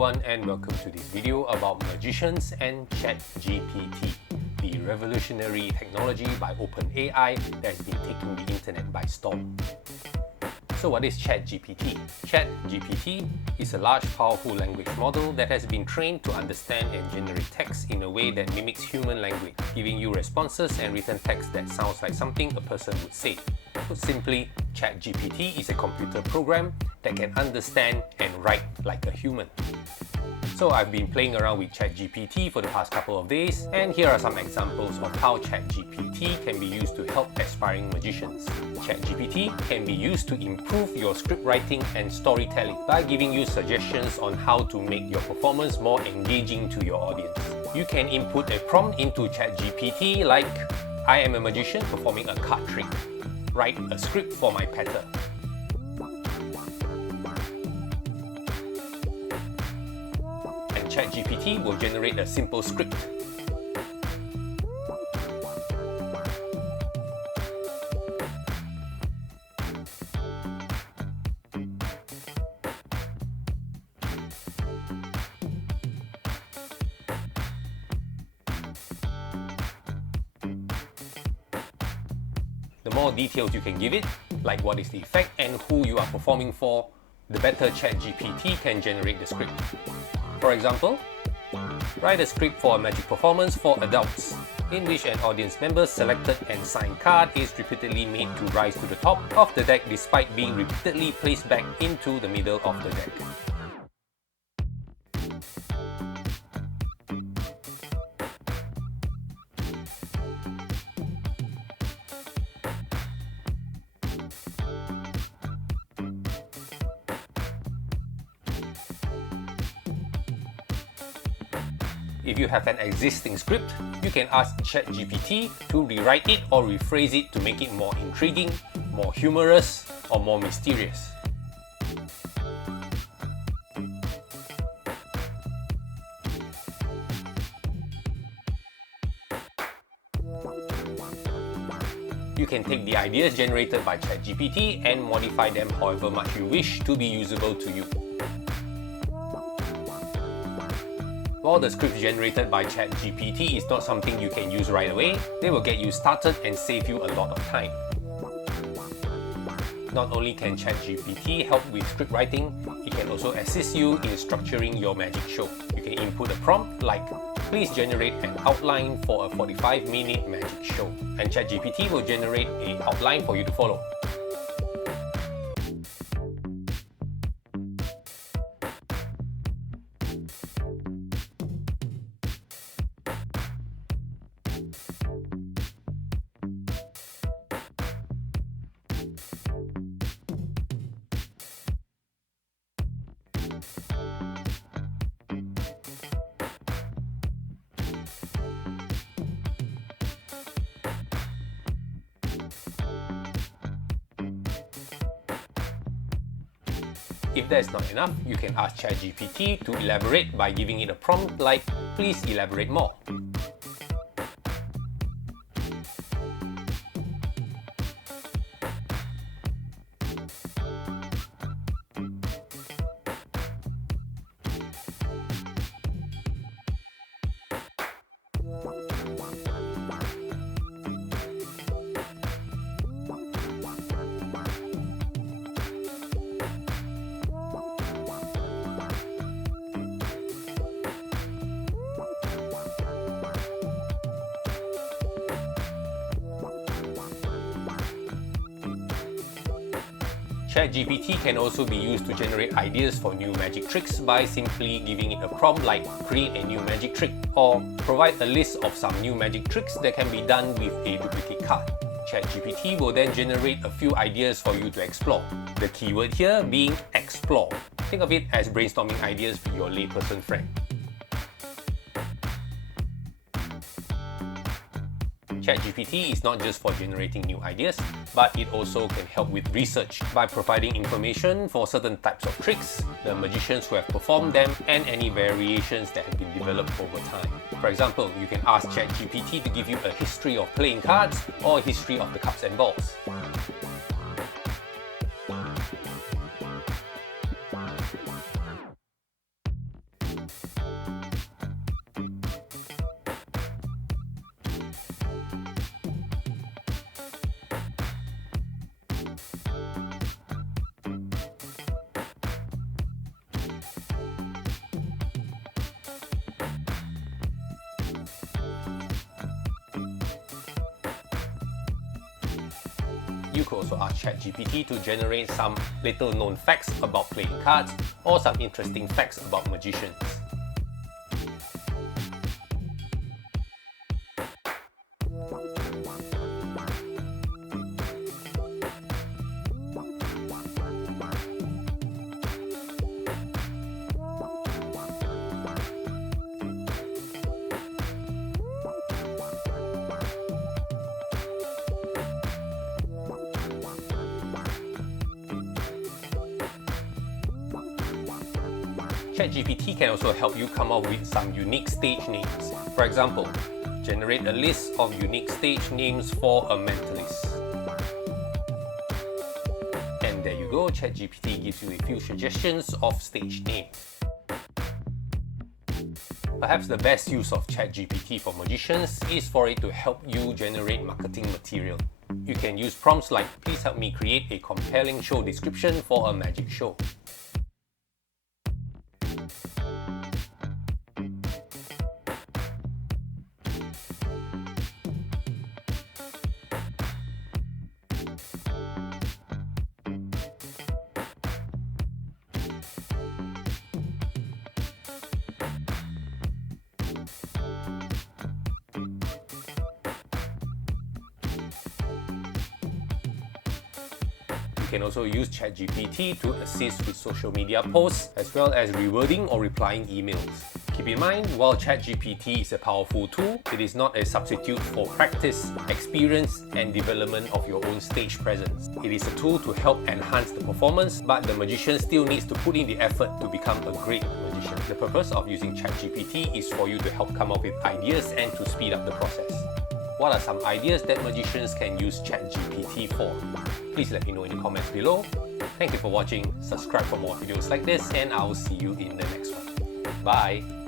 everyone, and welcome to this video about magicians and ChatGPT, the revolutionary technology by OpenAI that has been taking the internet by storm. So what is ChatGPT? ChatGPT is a large, powerful language model that has been trained to understand and generate text in a way that mimics human language, giving you responses and written text that sounds like something a person would say. Put simply, ChatGPT is a computer program that can understand and write like a human. So I've been playing around with ChatGPT for the past couple of days, and here are some examples of how ChatGPT can be used to help aspiring magicians. ChatGPT can be used to improve your script writing and storytelling by giving you suggestions on how to make your performance more engaging to your audience. You can input a prompt into ChatGPT like, "I am a magician performing a card trick. Write a script for my patter." And ChatGPT will generate a simple script. The more details you can give it, like what is the effect and who you are performing for, the better ChatGPT can generate the script. For example, write a script for a magic performance for adults, in which an audience member's selected and signed card is repeatedly made to rise to the top of the deck despite being repeatedly placed back into the middle of the deck. If you have an existing script, you can ask ChatGPT to rewrite it or rephrase it to make it more intriguing, more humorous, or more mysterious. You can take the ideas generated by ChatGPT and modify them however much you wish to be usable to you. While the script generated by ChatGPT is not something you can use right away, they will get you started and save you a lot of time. Not only can ChatGPT help with script writing, it can also assist you in structuring your magic show. You can input a prompt like, "Please generate an outline for a 45-minute magic show," and ChatGPT will generate an outline for you to follow. If that's not enough, you can ask ChatGPT to elaborate by giving it a prompt like, "Please elaborate more." ChatGPT can also be used to generate ideas for new magic tricks by simply giving it a prompt like, "Create a new magic trick," or "Provide a list of some new magic tricks that can be done with a duplicate card." ChatGPT will then generate a few ideas for you to explore. The keyword here being explore. Think of it as brainstorming ideas with your layperson friend. ChatGPT is not just for generating new ideas, but it also can help with research by providing information for certain types of tricks, the magicians who have performed them, and any variations that have been developed over time. For example, you can ask ChatGPT to give you a history of playing cards or a history of the cups and balls. You could also ask ChatGPT to generate some little known facts about playing cards or some interesting facts about magicians. ChatGPT can also help you come up with some unique stage names. For example, generate a list of unique stage names for a mentalist. And there you go, ChatGPT gives you a few suggestions of stage names. Perhaps the best use of ChatGPT for magicians is for it to help you generate marketing material. You can use prompts like, please help me create a compelling show description for a magic show. You can also use ChatGPT to assist with social media posts, as well as rewording or replying emails. Keep in mind, while ChatGPT is a powerful tool, it is not a substitute for practice, experience, and development of your own stage presence. It is a tool to help enhance the performance, but the magician still needs to put in the effort to become a great magician. The purpose of using ChatGPT is for you to help come up with ideas and to speed up the process. What are some ideas that magicians can use ChatGPT for? Please let me know in the comments below. Thank you for watching, subscribe for more videos like this, and I'll see you in the next one. Bye!